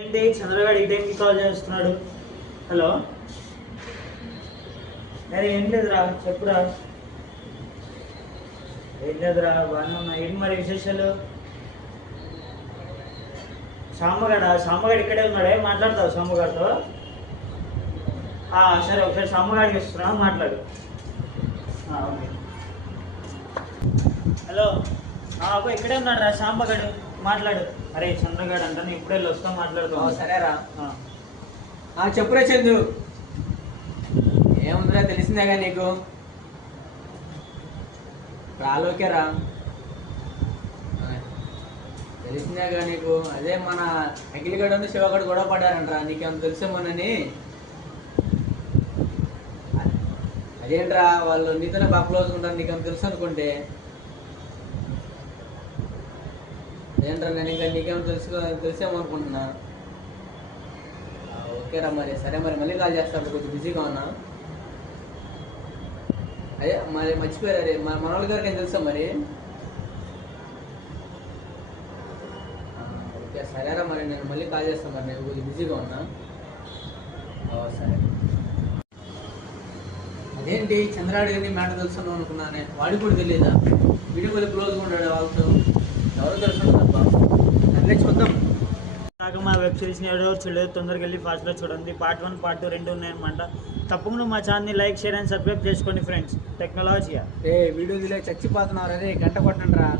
ఏంటి చంద్రగాడు ఈ టైంకి కాల్ చేస్తున్నాడు? హలో, నేను ఏం లేదురా, చెప్పురా. ఏం లేదురా, బాగానే ఉన్నా. ఏంటి మరి విశేషాలు? సాంబగాడు ఇక్కడే ఉన్నాడే, మాట్లాడతావు సాంబగాడితో? సరే, ఒకసారి సాంబగాడికి ఇస్తున్నా, మాట్లాడు. ఓకే. హలో, అబ్బా ఇక్కడే ఉన్నాడు రా సాంబగాడు, మాట్లాడు. అరే చంద్రగాడు అంట, నేను ఇప్పుడే వస్తా, మాట్లాడుతావు. సరేరా. చెప్పురా చందు. ఏముందిరా, తెలిసిందేగా నీకు. రాలోకేరా, తెలిసిందేగా నీకు. అదే మన అఖిలగడ శివగడు గొడవ పడ్డారంటరా, నీకేమో తెలిసేమోనని. అదేంట్రా, వాళ్ళు నీతోనే బాగా క్లోజ్ ఉంటారు, నీకేమో తెలుసు అనుకుంటే. ఏంట్రా, నేను ఇంకా నీకేమో తెలిసేమో అనుకుంటున్నా. ఓకేరా, మరి సరే, మరి మళ్ళీ కాల్ చేస్తాను, కొంచెం బిజీగా ఉన్నా. అదే మరి మర్చిపోయారు, అదే మన వాళ్ళ గారికి ఏం తెలుసా మరి. ఓకే సరేరా, మరి నేను మళ్ళీ కాల్ చేస్తాను, మరి నేను కొంచెం బిజీగా ఉన్నా. సరే. అదేంటి చంద్రాడు గారిని మాట తెలుసున్నావు అనుకున్నానే, వాడికి కూడా తెలియదా? వీడియో కొద్దిగా క్లోజ్గా ఉన్నాడు వాళ్ళతో, ఎవరో తెలుసు తప్ప. అట్లే చూద్దాం. కాక మా వెబ్ సిరీస్ని ఎవరో చూడలేదు, తొందరగా వెళ్ళి ఫాస్ట్గా చూడండి. పార్ట్ 1 పార్ట్ 2 రెండు ఉన్నాయన్నమాట. తప్పకుండా మా ఛానల్ని లైక్, షేర్ అండ్ సబ్స్క్రైబ్ చేసుకోండి ఫ్రెండ్స్. టెక్నాలజీ వీడియో చచ్చిపోతున్నారు, అదే గంట కొట్టండి రా.